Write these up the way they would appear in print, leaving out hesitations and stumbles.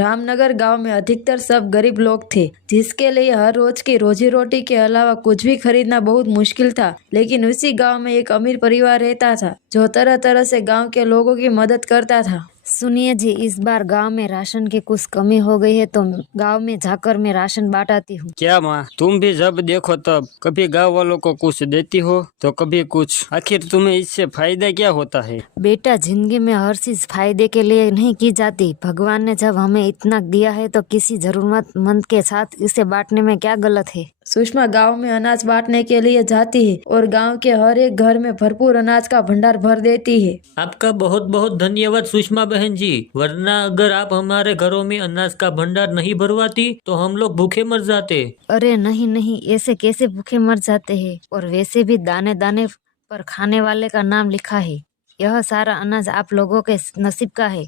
रामनगर गांव में अधिकतर सब गरीब लोग थे, जिसके लिए हर रोज की रोजी रोटी के अलावा कुछ भी खरीदना बहुत मुश्किल था। लेकिन उसी गांव में एक अमीर परिवार रहता था, जो तरह तरह से गांव के लोगों की मदद करता था। सुनिए जी, इस बार गांव में राशन की कुछ कमी हो गई है, तो गांव में जाकर मैं राशन बांटाती हूँ। क्या माँ, तुम भी जब देखो तब कभी गांव वालों को कुछ देती हो तो कभी कुछ। आखिर तुम्हें इससे फायदा क्या होता है? बेटा, जिंदगी में हर चीज फायदे के लिए नहीं की जाती। भगवान ने जब हमें इतना दिया है तो किसी जरूरतमंद के साथ इसे बांटने में क्या गलत है। सुषमा गांव में अनाज बांटने के लिए जाती है और गांव के हर एक घर में भरपूर अनाज का भंडार भर देती है। आपका बहुत बहुत धन्यवाद सुषमा बहन जी, वरना अगर आप हमारे घरों में अनाज का भंडार नहीं भरवाती तो हम लोग भूखे मर जाते। अरे नहीं नहीं, ऐसे कैसे भूखे मर जाते हैं। और वैसे भी दाने दाने पर खाने वाले का नाम लिखा है। यह सारा अनाज आप लोगों के नसीब का है,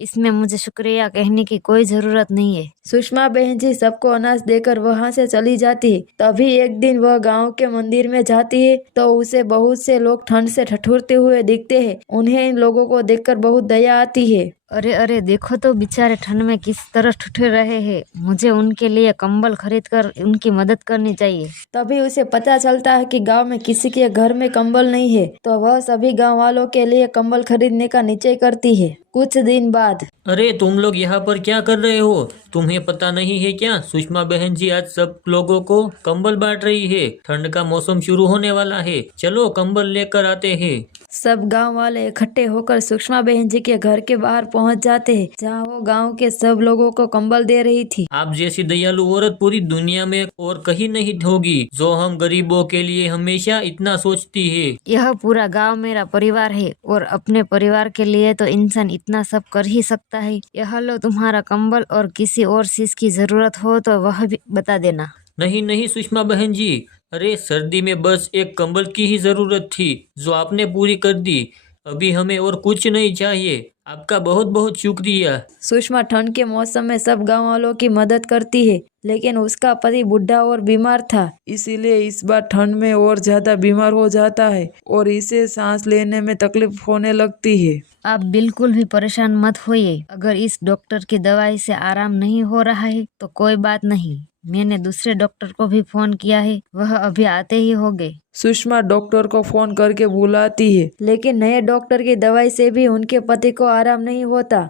इसमें मुझे शुक्रिया कहने की कोई जरूरत नहीं है। सुषमा बहन जी सबको अनाज देकर वहां से चली जाती है। तभी एक दिन वह गांव के मंदिर में जाती है तो उसे बहुत से लोग ठंड से ठठुरते हुए दिखते हैं। उन्हें इन लोगों को देखकर बहुत दया आती है। अरे अरे, देखो तो बेचारे ठंड में किस तरह ठुठे रहे हैं। मुझे उनके लिए कंबल खरीदकर उनकी मदद करनी चाहिए। तभी उसे पता चलता है कि गांव में किसी के घर में कंबल नहीं है, तो वह सभी गांव वालों के लिए कंबल खरीदने का निश्चय करती है। कुछ दिन बाद, अरे तुम लोग यहाँ पर क्या कर रहे हो? तुम्हें पता नहीं है क्या, सुषमा बहन जी आज सब लोगों को कंबल बांट रही है। ठंड का मौसम शुरू होने वाला है, चलो कंबल लेकर आते हैं। सब गांव वाले इकट्ठे होकर सुषमा बहन जी के घर के बाहर पहुंच जाते हैं, जहां वो गांव के सब लोगों को कंबल दे रही थी। आप जैसी दयालु औरत पूरी दुनिया में और कहीं नहीं होगी, जो हम गरीबों के लिए हमेशा इतना सोचती है। यह पूरा गांव मेरा परिवार है और अपने परिवार के लिए तो इंसान इतना सब कर ही सकता है। यह लो तुम्हारा कंबल, और किसी और चीज की जरूरत हो तो वह भी बता देना। नहीं नहीं सुषमा बहन जी, अरे सर्दी में बस एक कंबल की ही जरूरत थी, जो आपने पूरी कर दी। अभी हमें और कुछ नहीं चाहिए। आपका बहुत बहुत शुक्रिया। सुषमा ठंड के मौसम में सब गांव वालों की मदद करती है, लेकिन उसका पति बूढ़ा और बीमार था, इसीलिए इस बार ठंड में और ज्यादा बीमार हो जाता है और इसे सांस लेने में तकलीफ होने लगती है। आप बिल्कुल भी परेशान मत होइए। अगर इस डॉक्टर की दवाई से आराम नहीं हो रहा है तो कोई बात नहीं, मैंने दूसरे डॉक्टर को भी फोन किया है, वह अभी आते ही होंगे। सुषमा डॉक्टर को फोन करके बुलाती है, लेकिन नए डॉक्टर की दवाई से भी उनके पति को आराम नहीं होता।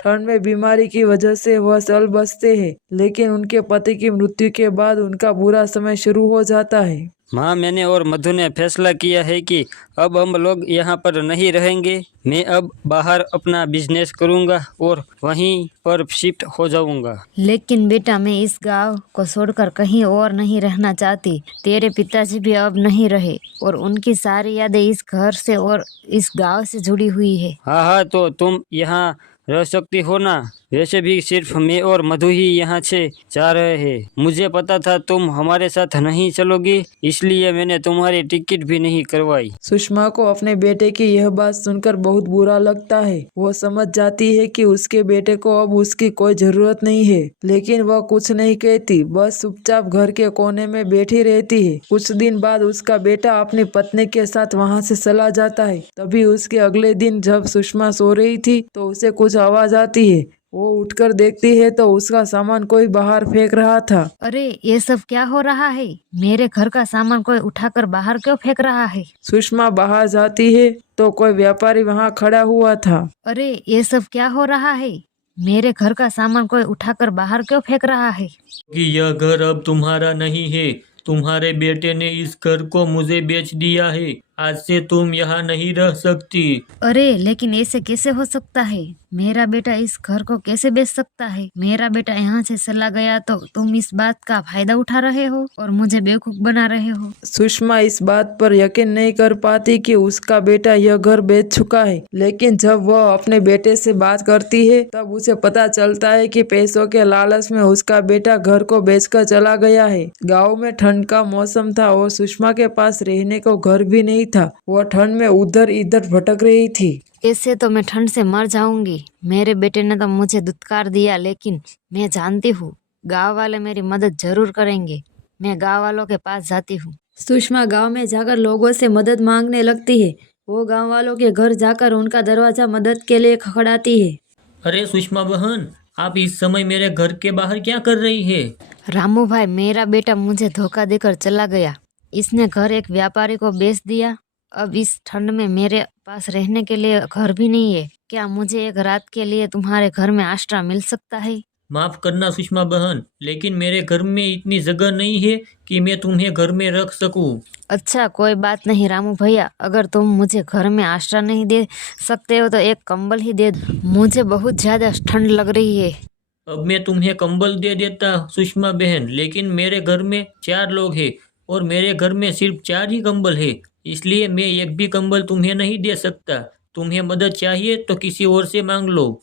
ठंड में बीमारी की वजह से वह चल बसते हैं, लेकिन उनके पति की मृत्यु के बाद उनका बुरा समय शुरू हो जाता है। माँ, मैंने और मधु ने फैसला किया है कि अब हम लोग यहाँ पर नहीं रहेंगे। मैं अब बाहर अपना बिजनेस करूँगा और वहीं पर शिफ्ट हो जाऊँगा। लेकिन बेटा, मैं इस गांव को छोड़कर कहीं और नहीं रहना चाहती। तेरे पिताजी भी अब नहीं रहे और उनकी सारी यादें इस घर से और इस गांव से जुड़ी हुई है। हाँ हाँ, तो तुम यहाँ रह सकती हो ना? वैसे भी सिर्फ मैं और मधु ही यहाँ से जा रहे हैं। मुझे पता था तुम हमारे साथ नहीं चलोगी, इसलिए मैंने तुम्हारी टिकट भी नहीं करवाई। सुषमा को अपने बेटे की यह बात सुनकर बहुत बुरा लगता है। वो समझ जाती है कि उसके बेटे को अब उसकी कोई जरूरत नहीं है, लेकिन वह कुछ नहीं कहती, बस चुपचाप घर के कोने में बैठी रहती है। कुछ दिन बाद उसका बेटा अपनी पत्नी के साथ वहाँ से चला जाता है। तभी उसके अगले दिन जब सुषमा सो रही थी तो उसे कुछ आवाज आती है। वो उठकर देखती है तो उसका सामान कोई बाहर फेंक रहा था। अरे, ये सब क्या हो रहा है? मेरे घर का सामान कोई उठाकर बाहर क्यों फेंक रहा है? सुषमा बाहर जाती है तो कोई व्यापारी वहाँ खड़ा हुआ था। अरे, ये सब क्या हो रहा है? मेरे घर का सामान कोई उठाकर बाहर क्यों फेंक रहा है? कि यह घर अब तुम्हारा नहीं है, तुम्हारे बेटे ने इस घर को मुझे बेच दिया है। आज से तुम यहाँ नहीं रह सकती। अरे, लेकिन ऐसे कैसे हो सकता है? मेरा बेटा इस घर को कैसे बेच सकता है? मेरा बेटा यहाँ से चला गया तो तुम इस बात का फायदा उठा रहे हो और मुझे बेवकूफ बना रहे हो। सुषमा इस बात पर यकीन नहीं कर पाती कि उसका बेटा यह घर बेच चुका है, लेकिन जब वह अपने बेटे से बात करती है तब उसे पता चलता है कि पैसों के लालच में उसका बेटा घर को बेचकर चला गया है। गाँव में ठंड का मौसम था और सुषमा के पास रहने को घर भी नहीं था। वह ठंड में उधर इधर भटक रही थी। ऐसे तो मैं ठंड से मर जाऊंगी। मेरे बेटे ने तो मुझे दुत्कार दिया, लेकिन मैं जानती हूँ गांव वाले मेरी मदद जरूर करेंगे। मैं गांव वालों के पास जाती हूँ। सुषमा गांव में जाकर लोगों से मदद मांगने लगती है। वो गांव वालों के घर जाकर उनका दरवाजा मदद के लिए खखड़ाती है। अरे सुषमा बहन, आप इस समय मेरे घर के बाहर क्या कर रही है? रामू भाई, मेरा बेटा मुझे धोखा देकर चला गया। इसने घर एक व्यापारी को बेच दिया। अब इस ठंड में मेरे पास रहने के लिए घर भी नहीं है। क्या मुझे एक रात के लिए तुम्हारे घर में आश्रय मिल सकता है? माफ करना सुषमा बहन, लेकिन मेरे घर में इतनी जगह नहीं है कि मैं तुम्हें घर में रख सकूं। अच्छा, कोई बात नहीं रामू भैया, अगर तुम मुझे घर में आश्रय नहीं दे सकते हो तो एक कंबल ही दे दो। मुझे बहुत ज्यादा ठंड लग रही है। अब मैं तुम्हें कंबल दे देता सुषमा बहन, लेकिन मेरे घर में 4 लोग हैं और मेरे घर में सिर्फ 4 ही कंबल है, इसलिए मैं एक भी कंबल तुम्हें नहीं दे सकता। तुम्हें मदद चाहिए तो किसी और से मांग लो।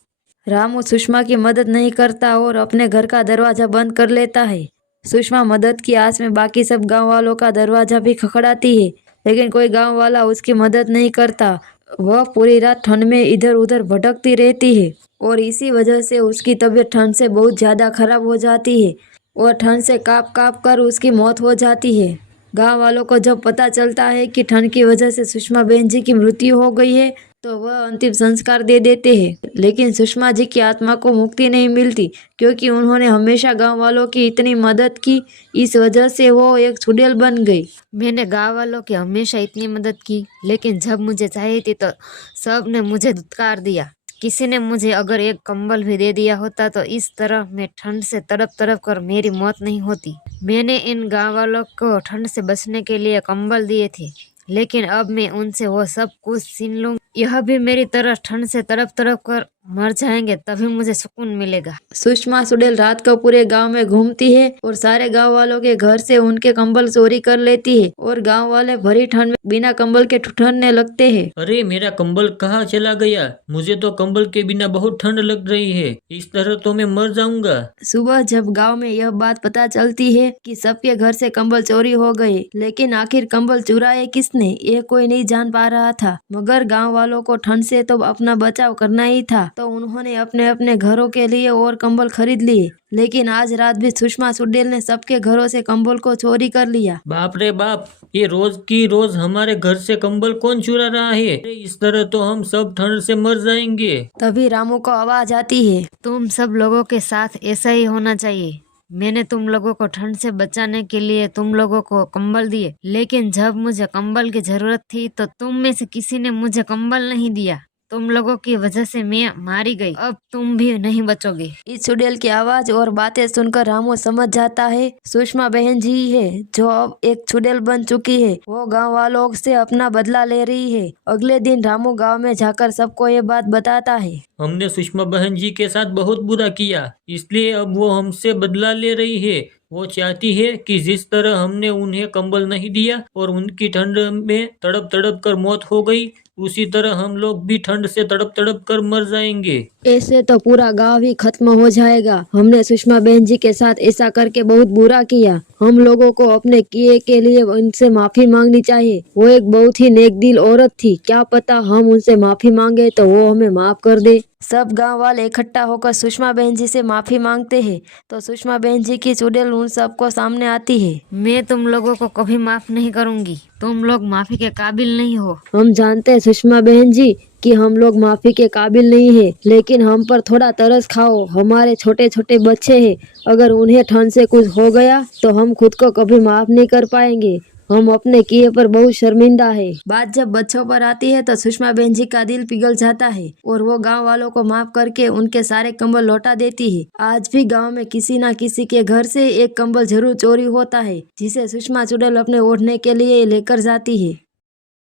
रामू सुषमा की मदद नहीं करता और अपने घर का दरवाजा बंद कर लेता है। सुषमा मदद की आस में बाकी सब गांव वालों का दरवाजा भी खखड़ाती है, लेकिन कोई गांव वाला उसकी मदद नहीं करता। वह पूरी रात ठंड में इधर उधर भटकती रहती है और इसी वजह से उसकी तबीयत ठंड से बहुत ज़्यादा खराब हो जाती है और ठंड से काँप काँप कर उसकी मौत हो जाती है। गांव वालों को जब पता चलता है कि ठंड की वजह से सुषमा बहन जी की मृत्यु हो गई है तो वह अंतिम संस्कार दे देते हैं, लेकिन सुषमा जी की आत्मा को मुक्ति नहीं मिलती क्योंकि उन्होंने हमेशा गांव वालों की इतनी मदद की। इस वजह से वो एक चुड़ैल बन गई। मैंने गाँव वालों की हमेशा इतनी मदद की, लेकिन जब मुझे चाहिए थी तो सब ने मुझे धुतकार दिया। किसी ने मुझे अगर एक कंबल भी दे दिया होता तो इस तरह मैं ठंड से तड़प तड़प कर मेरी मौत नहीं होती। मैंने इन गाँव वालों को ठंड से बचने के लिए कंबल दिए थे, लेकिन अब मैं उनसे वो सब कुछ छीन लूंगी। यह भी मेरी तरह ठंड से तड़प तड़प कर मर जाएंगे, तभी मुझे सुकून मिलेगा। सुषमा चुड़ैल रात को पूरे गांव में घूमती है और सारे गांव वालों के घर से उनके कंबल चोरी कर लेती है और गांव वाले भरी ठंड में बिना कंबल के ठिठुरने लगते हैं। अरे मेरा कंबल कहाँ चला गया? मुझे तो कंबल के बिना बहुत ठंड लग रही है, इस तरह तो मैं मर जाऊंगा। सुबह जब गांव में यह बात पता चलती है कि सबके घर से कंबल चोरी हो गए, लेकिन आखिर कंबल चुराए किसने ये कोई नहीं जान पा रहा था, मगर गांव वालों को ठंड से तो अपना बचाव करना ही था, तो उन्होंने अपने अपने घरों के लिए और कंबल खरीद लिए। लेकिन आज रात भी सुषमा चुड़ैल ने सबके घरों से कंबल को चोरी कर लिया। बाप रे बाप, ये रोज की रोज हमारे घर से कंबल कौन चुरा रहा है? अरे इस तरह तो हम सब ठंड से मर जाएंगे। तभी रामू को आवाज आती है, तुम सब लोगों के साथ ऐसा ही होना चाहिए। मैंने तुम लोगों को ठंड से बचाने के लिए तुम लोगों को कंबल दिए, लेकिन जब मुझे कंबल की जरूरत थी तो तुम में से किसी ने मुझे कंबल नहीं दिया। तुम लोगों की वजह से मैं मारी गई, अब तुम भी नहीं बचोगे। इस चुड़ैल की आवाज और बातें सुनकर रामू समझ जाता है सुषमा बहन जी है जो अब एक चुड़ैल बन चुकी है। वो गांव वालों से अपना बदला ले रही है। अगले दिन रामू गांव में जाकर सबको ये बात बताता है। हमने सुषमा बहन जी के साथ बहुत बुरा किया, इसलिए अब वो हमसे बदला ले रही है। वो चाहती है कि जिस तरह हमने उन्हें कंबल नहीं दिया और उनकी ठंड में तड़प तड़प कर मौत हो गई, उसी तरह हम लोग भी ठंड से तड़प तड़प कर मर जाएंगे। ऐसे तो पूरा गांव ही खत्म हो जाएगा। हमने सुषमा बहन जी के साथ ऐसा करके बहुत बुरा किया। हम लोगों को अपने किए के लिए उनसे माफी मांगनी चाहिए। वो एक बहुत ही नेक दिल औरत थी, क्या पता हम उनसे माफी मांगे तो वो हमें माफ कर दे। सब गांव वाले इकट्ठा होकर सुषमा बहन जी से माफी मांगते हैं, तो सुषमा बहन जी की चुड़ैल उन सबको सामने आती है। मैं तुम लोगों को कभी माफ नहीं करूंगी। तुम लोग माफी के काबिल नहीं हो। हम जानते हैं सुषमा बहन जी कि हम लोग माफी के काबिल नहीं है, लेकिन हम पर थोड़ा तरस खाओ। हमारे छोटे छोटे बच्चे हैं, अगर उन्हें ठंड से कुछ हो गया तो हम खुद को कभी माफ नहीं कर पाएंगे। हम अपने किए पर बहुत शर्मिंदा है। बात जब बच्चों पर आती है तो सुषमा बहन जी का दिल पिघल जाता है और वो गांव वालों को माफ करके उनके सारे कंबल लौटा देती है। आज भी गांव में किसी न किसी के घर से एक कंबल जरूर चोरी होता है, जिसे सुषमा चुड़ैल अपने ओढ़ने के लिए लेकर जाती है।